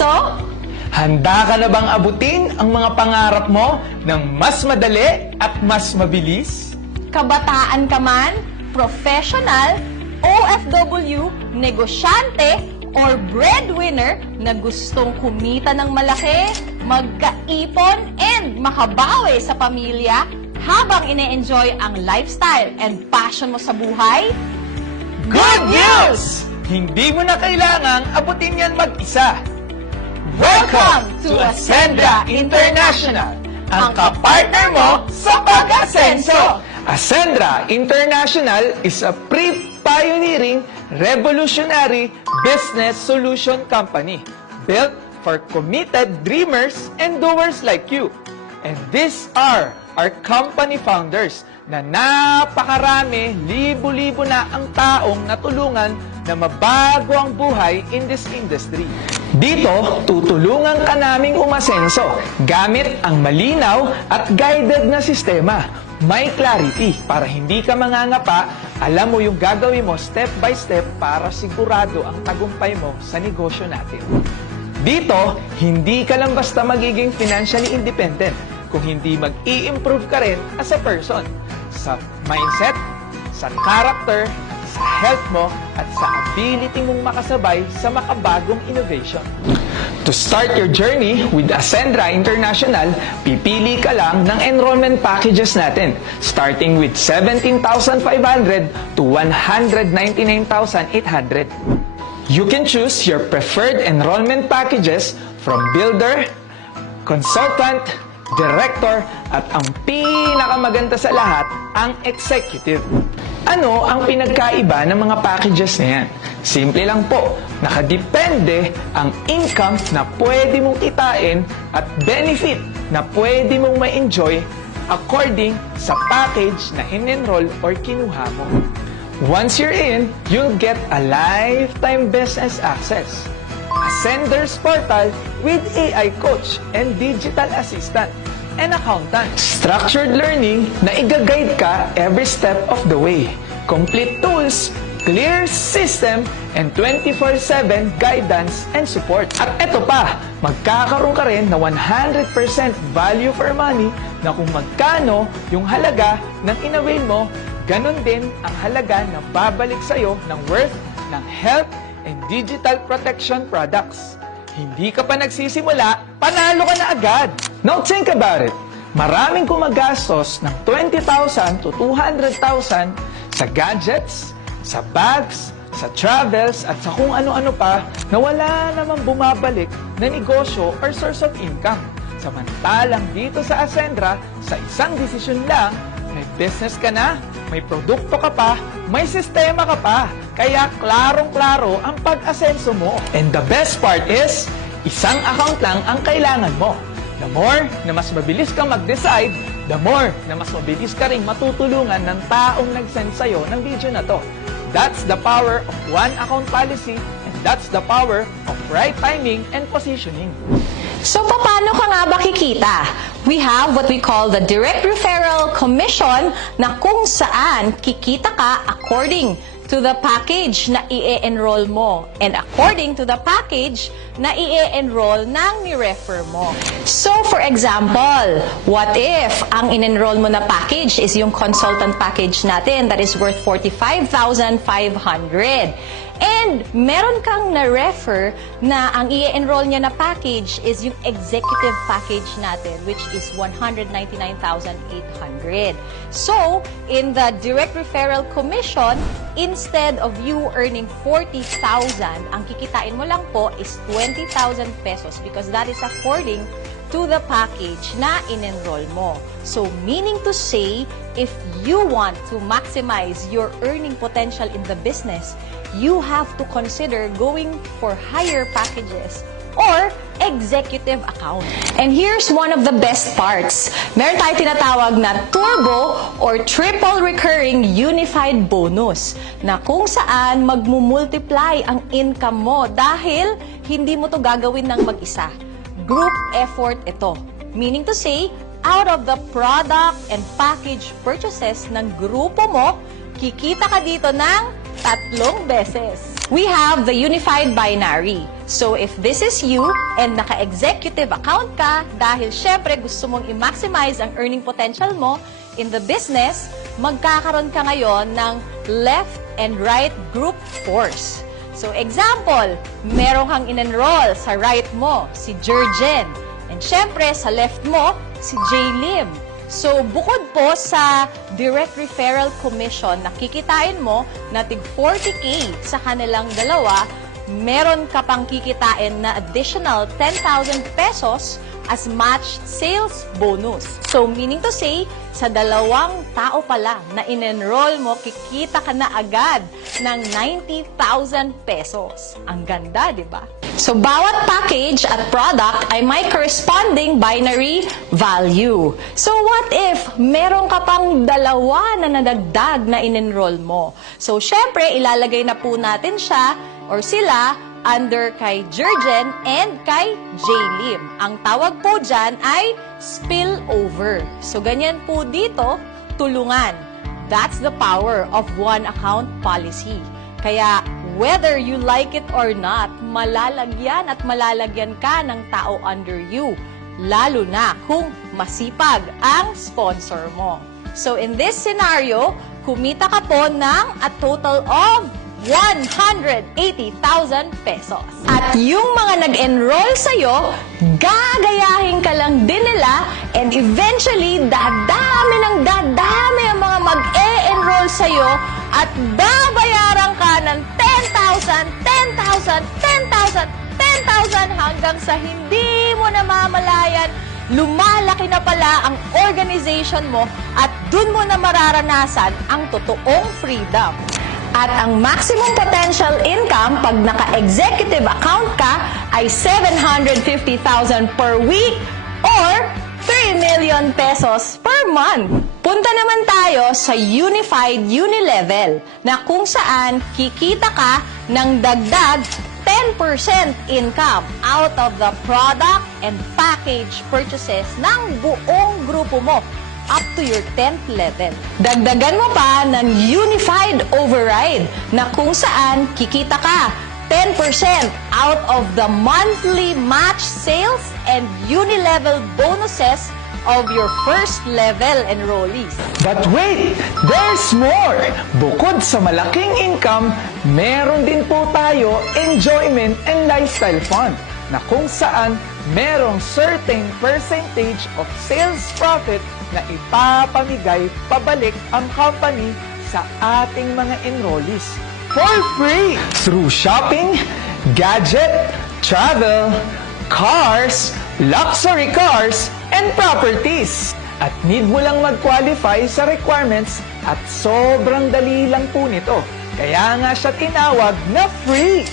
asenso? Handa ka na bang abutin ang mga pangarap mo ng mas madali at mas mabilis? Kabataan ka man, professional, OFW, negosyante, or breadwinner na gustong kumita ng malaki, magkaipon, and makabawi sa pamilya habang ine-enjoy ang lifestyle and passion mo sa buhay? Good news! Hindi mo na kailangang abutin yan mag-isa. Welcome to Ascendra International, ang kapartner mo sa pag-asenso. Ascendra International is a pre-pioneering, revolutionary business solution company built for committed dreamers and doers like you. And these are our company founders na napakarami, libo-libo na ang taong natulungan na mabago ang buhay in this industry. Dito, tutulungan ka naming umasenso gamit ang malinaw at guided na sistema. May clarity para hindi ka mangangapa, alam mo yung gagawin mo step by step para sigurado ang tagumpay mo sa negosyo natin. Dito, hindi ka lang basta magiging financially independent, kung hindi mag-i-improve ka rin as a person sa mindset, sa character, sa health mo, at sa ability mong makasabay sa makabagong innovation. To start your journey with Ascendra International, pipili ka lang ng enrollment packages natin, starting with 17,500 to 199,800. You can choose your preferred enrollment packages from builder, consultant, director, at ang pinakamaganda sa lahat, ang executive. Ano ang pinagkaiba ng mga packages na yan? Simple lang po, nakadepende ang income na pwede mong kitain at benefit na pwede mong ma-enjoy according sa package na in-enroll or kinuha mo. Once you're in, you'll get a lifetime business access, Ascender's portal with AI coach and digital assistant, and accountant. Structured learning na i-guide ka every step of the way. Complete tools, clear system, and 24/7 guidance and support. At eto pa, magkakaroon ka rin na 100% value for money na kung magkano yung halaga ng in-avail mo, ganon din ang halaga na babalik sa'yo ng worth ng health and digital protection products. Hindi ka pa nagsisimula, panalo ka na agad. Now think about it. Maraming gumagastos ng 20,000 to 200,000 sa gadgets, sa bags, sa travels, at sa kung ano-ano pa na wala namang bumabalik na negosyo or source of income. Samantalang dito sa Ascendra, sa isang desisyon lang, may business ka na, may produkto ka pa, may sistema ka pa. Kaya klarong-klaro ang pag-asenso mo. And the best part is, isang account lang ang kailangan mo. The more na mas mabilis kang mag-decide, the more na mas mabilis ka rin matutulungan ng taong nag-send sa'yo ng video na to. That's the power of one account policy, and that's the power of right timing and positioning. So, paano ka nga ba kikita? We have what we call the direct referral commission na kung saan kikita ka according to the package na i-enroll mo and according to the package na i-enroll ng ni-refer mo. So, for example, what if ang in-enroll mo na package is yung consultant package natin that is worth 45,500? And meron kang na-refer na ang i-enroll niya na package is yung executive package natin, which is 199,800. So, in the direct referral commission, instead of you earning 40,000, ang kikitain mo lang po is 20,000 pesos because that is according to the package na in-enroll mo. So, meaning to say, if you want to maximize your earning potential in the business, you have to consider going for higher packages or executive account. And here's one of the best parts. Meron tayo tinatawag na turbo or triple recurring unified bonus na kung saan magmumultiply ang income mo dahil hindi mo to gagawin ng mag-isa. Group effort ito. Meaning to say, out of the product and package purchases ng grupo mo, kikita ka dito ng 3 beses. we have the unified binary. So if this is you and naka-executive account ka, dahil syempre gusto mong i-maximize ang earning potential mo in the business, magkakaroon ka ngayon ng left and right group force. So example, meron kang in-enroll sa right mo, si Jurgen. And syempre, sa left mo, si J-Lim. So, bukod po sa direct referral commission na kikitain mo na tig 40K sa kanilang dalawa, meron ka pang kikitain na additional 10,000 pesos as matched sales bonus. So, meaning to say, sa dalawang tao pala na in-enroll mo, kikita ka na agad ng 90,000 pesos. Ang ganda, di ba? So, bawat package at product ay may corresponding binary value. So, what if meron ka pang dalawa na nadagdag na in-enroll mo? So, syempre, ilalagay na po natin siya or sila under kay Jurgen and kay J-Lim. Ang tawag po dyan ay spillover. So, ganyan po dito, tulungan. That's the power of one account policy. Kaya, whether you like it or not, malalagyan at malalagyan ka ng tao under you. Lalo na kung masipag ang sponsor mo. So, in this scenario, kumita ka po ng a total of 180,000 pesos. At yung mga nag-enroll sa'yo, gagayahin ka lang din nila and eventually, dadami ang mga mag-e-enroll sa'yo at babayaran ka ng 10,000, 10,000, 10,000, 10,000 hanggang sa hindi mo namamalayan, lumalaki na pala ang organization mo at dun mo na mararanasan ang totoong freedom. At ang maximum potential income pag naka-executive account ka ay 750,000 per week or 3 million pesos per month. Punta naman tayo sa Unified Unilevel na kung saan kikita ka ng dagdag 10% income out of the product and package purchases ng buong grupo mo up to your 10th level. Dagdagan mo pa ng Unified Override na kung saan kikita ka 10% out of the monthly match sales and unilevel bonuses of your first level enrollees. But wait! There's more! Bukod sa malaking income, meron din po tayo enjoyment and lifestyle fund na kung saan merong certain percentage of sales profit na ipapamigay pabalik ang company sa ating mga enrollees for free through shopping, gadget, travel, cars, luxury cars, and properties. At need mo lang mag-qualify sa requirements at sobrang dali lang po nito. Kaya nga siya tinawag na free.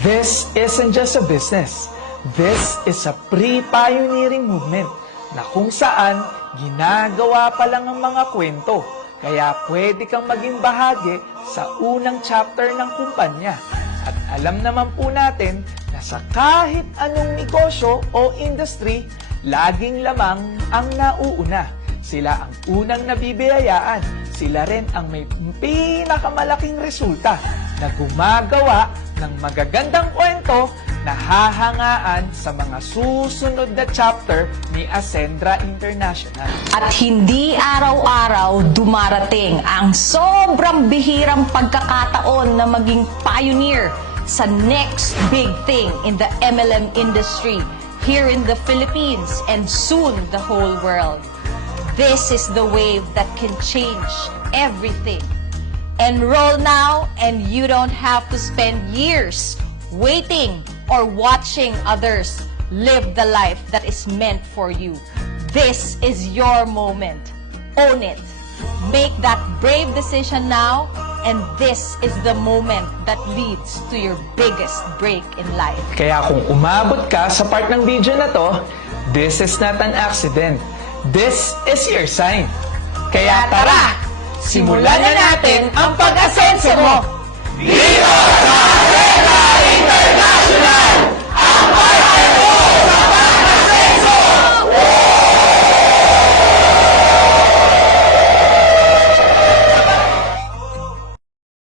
This isn't just a business. This is a pre-pioneering movement na kung saan ginagawa pa lang ang mga kwento. Kaya pwede kang maging bahagi sa unang chapter ng kumpanya. At alam naman po natin na sa kahit anong negosyo o industry, laging lamang ang nauuna. Sila ang unang nabibiyayaan. Sila rin ang may pinakamalaking resulta na gumagawa ng magagandang kwento na hahangaan sa mga susunod na chapter ni Ascendra International. At hindi araw-araw dumarating ang sobrang bihirang pagkakataon na maging pioneer sa next big thing in the MLM industry here in the Philippines and soon the whole world. This is the wave that can change everything. Enroll now and you don't have to spend years waiting or watching others live the life that is meant for you. This is your moment. Own it. Make that brave decision now, and this is the moment that leads to your biggest break in life. Kaya kung umabot ka sa part ng video na to, this is not an accident. This is your sign. Kaya tara, simulan na natin ang pag-asenso mo! Viva!